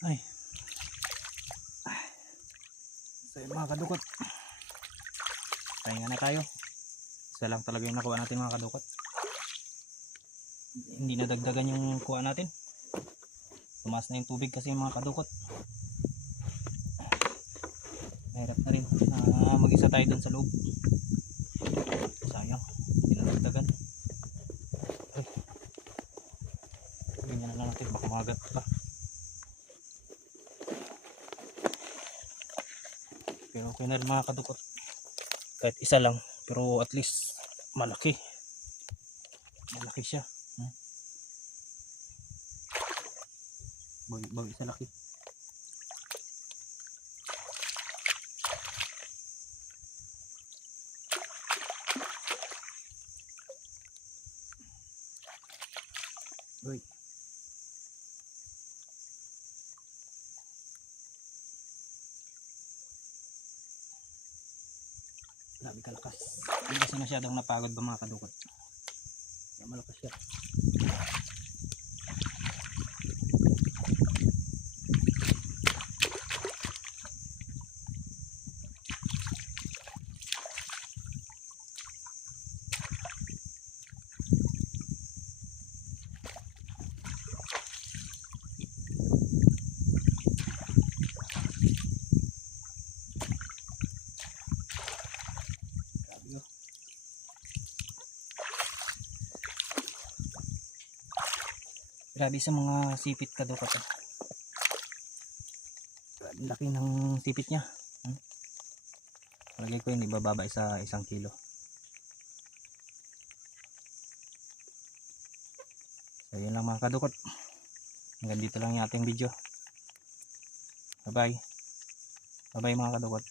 Ay. So yun mga kadukot, pahinga na tayo. Isa lang talaga yung nakuha natin mga kadukot. Hindi nadagdagan yung kuha natin. Tumaas na yung tubig kasi mga kadukot. Mahirap na rin mag-isa tayo dun sa loob. Sayang, hindi nadagdagan. Ay, ganyan na lang natin, baka magat pa. Pero okay na rin mga kadukot. Kahit isa lang, pero at least malaki. Malaki siya. Bagi sa laki. Uy. Grabe kalakas. Hindi kasi masyadong napagod ba mga kadukot. Kaya malakas siya. Grabe sa mga sipit kadukot. Grabe laki ng sipit niya. Palagay ko hindi bababa sa 1 kilo. So yun lang mga kadukot. Hanggang dito lang yung ating video. Bye bye. Bye bye mga kadukot.